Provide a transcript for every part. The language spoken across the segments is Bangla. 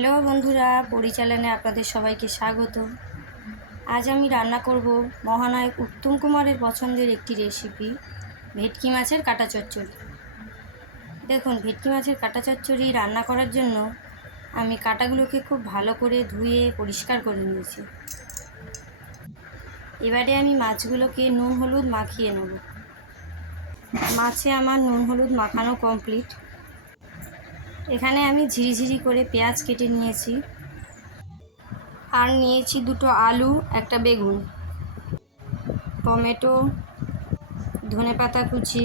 হ্যালো বন্ধুরা পরিচালনে আপনাদের সবাইকে স্বাগত আজ আমি রান্না করব মহানায়ক উত্তম কুমারের পছন্দের একটি রেসিপি ভেটকি মাছের কাটা চচ্চড়ি। দেখুন, ভেটকি মাছের কাটা চচ্চড়ি রান্না করার জন্য আমি কাটাগুলোকে খুব ভালো করে ধুয়ে পরিষ্কার করে নিয়েছি। এবারে আমি মাছগুলোকে নুন হলুদ মাখিয়ে নেব। মাছে আমার নুন হলুদ মাখানো কমপ্লিট এখানে আমি ঝিরিঝিরি করে পেঁয়াজ কেটে নিয়েছি। আর নিয়েছি দুটো আলু, একটা বেগুন, টমেটো ধনেপাতা কুচি,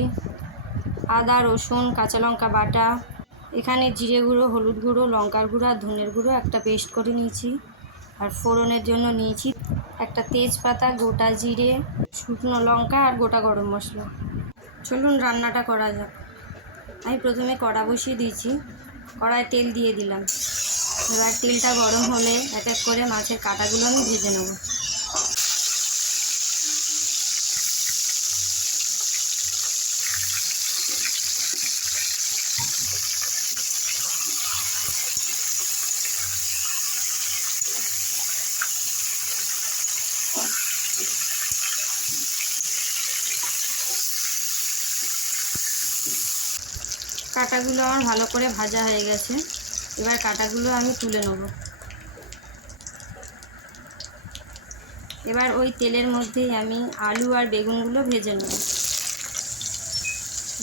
আদা, রসুন, কাঁচা লঙ্কা বাটা। এখানে জিরে গুঁড়ো, হলুদ গুঁড়ো, লঙ্কার গুঁড়ো আর ধনের গুঁড়ো একটা পেস্ট করে নিয়েছি। আর ফোড়নের জন্য নিয়েছি একটা তেজপাতা, গোটা জিরে, শুকনো লঙ্কা আর গোটা গরম মশলা। চলুন রান্নাটা করা যাক। আমি প্রথমে কড়া বসিয়ে দিয়েছি। কড়ায় তেল দিয়ে দিলাম। এবার তেলটা গরম হলে এক এক করে মাছের কাটাগুলো আমি ভেজে নেব। কাঁটাগুলো আমার ভালো করে ভাজা হয়ে গেছে। এবার কাঁটাগুলো আমি তুলে নেব। এবার ওই তেলের মধ্যেই আমি আলু আর বেগুনগুলো ভেজে নেব।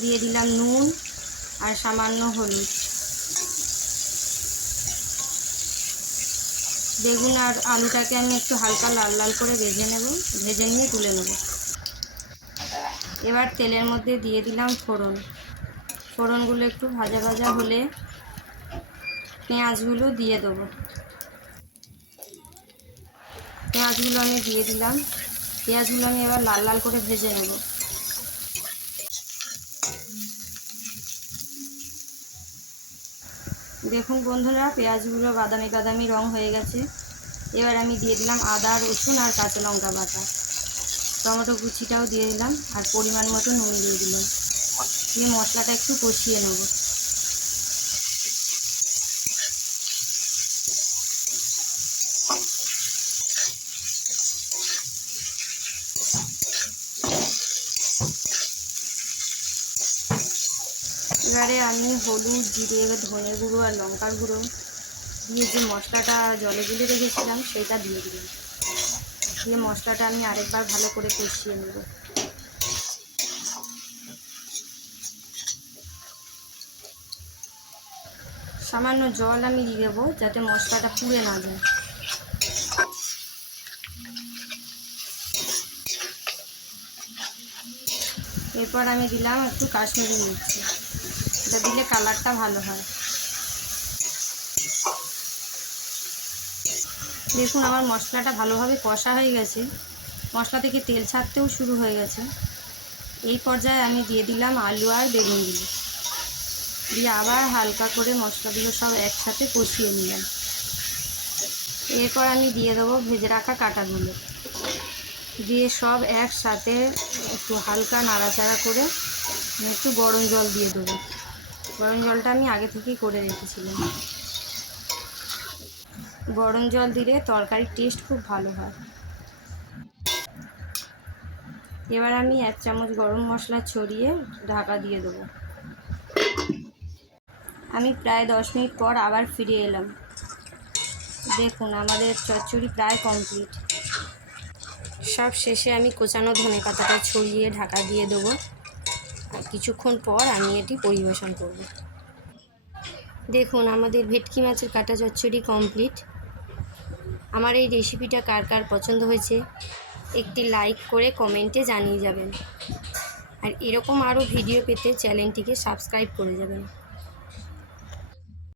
দিয়ে দিলাম নুন আর সামান্য হলুদ। বেগুন আর আলুটাকে আমি একটু হালকা লাল লাল করে ভেজে নেব, ভেজে নিয়ে তুলে নেব। এবার তেলের মধ্যে দিয়ে দিলাম ফোড়ন। ফোড়নগুলো একটু ভাজা ভাজা হলে পেঁয়াজগুলো দিয়ে দেবো। পেঁয়াজগুলো আমি দিয়ে দিলাম। পেঁয়াজগুলো আমি এবার লাল লাল করে ভেজে নেব। দেখুন বন্ধুরা, পেঁয়াজগুলো বাদামি বাদামি রং হয়ে গেছে। এবার আমি দিয়ে দিলাম আদা, রসুন আর কাঁচা লঙ্কা বাটা। টমেটো কুচিটাও দিয়ে দিলাম আর পরিমাণ মতো নুন দিয়ে দিলাম। দিয়ে মশলাটা একটু কষিয়ে নেব। এবারে আমি হলুদ, জিরে, ধনে গুঁড়ো আর লঙ্কার গুঁড়ো দিয়ে যে মশলাটা জলে গুলে রেখেছিলাম, সেটা দিয়ে দিলাম। দিয়ে মশলাটা আমি আরেকবার ভালো করে কষিয়ে নেব। সামান্য জল আমি দিয়ে দেবো যাতে মশলাটা পুড়ে না যায়। এরপর আমি দিলাম একটু কাশ্মীরি মির্চি। এটা দিলে কালারটা ভালো হয়। দেখুন, আমার মশলাটা ভালোভাবে কষা হয়ে গেছে। মশলা থেকে তেল ছাড়তেও শুরু হয়ে গেছে। এই পর্যায়ে আমি দিয়ে দিলাম আলু আর বেগুন বেগুনগুলো দিয়ে আবার হালকা করে মশলাগুলো সব একসাথে কষিয়ে নিলাম। এরপর আমি দিয়ে দেবো ভেজে রাখা কাটাগুলো। দিয়ে সব একসাথে একটু হালকা নাড়াচাড়া করে একটু গরম জল দিয়ে দেবো। গরম জলটা আমি আগে থেকেই করে রেখেছিলাম। গরম জল দিলে তরকারির টেস্ট খুব ভালো হয়। এবার আমি এক চামচ গরম মশলা ছড়িয়ে ঢাকা দিয়ে দেবো। আমি প্রায় দশ মিনিট পর আবার ফিরে এলাম। দেখুন, আমাদের চচ্চড়ি প্রায় কমপ্লিট। সব শেষে আমি কোচানো ধনে পাতাটা ছড়িয়ে ঢাকা দিয়ে দেবো। আর কিছুক্ষণ পর আমি এটি পরিবেশন করব। দেখুন, আমাদের ভেটকি মাছের কাটা চচ্চড়ি কমপ্লিট। আমার এই রেসিপিটা কার কার পছন্দ হয়েছে, একটি লাইক করে কমেন্টে জানিয়ে যাবেন। আর এরকম আরও ভিডিও পেতে চ্যানেলটিকে সাবস্ক্রাইব করে যাবেন।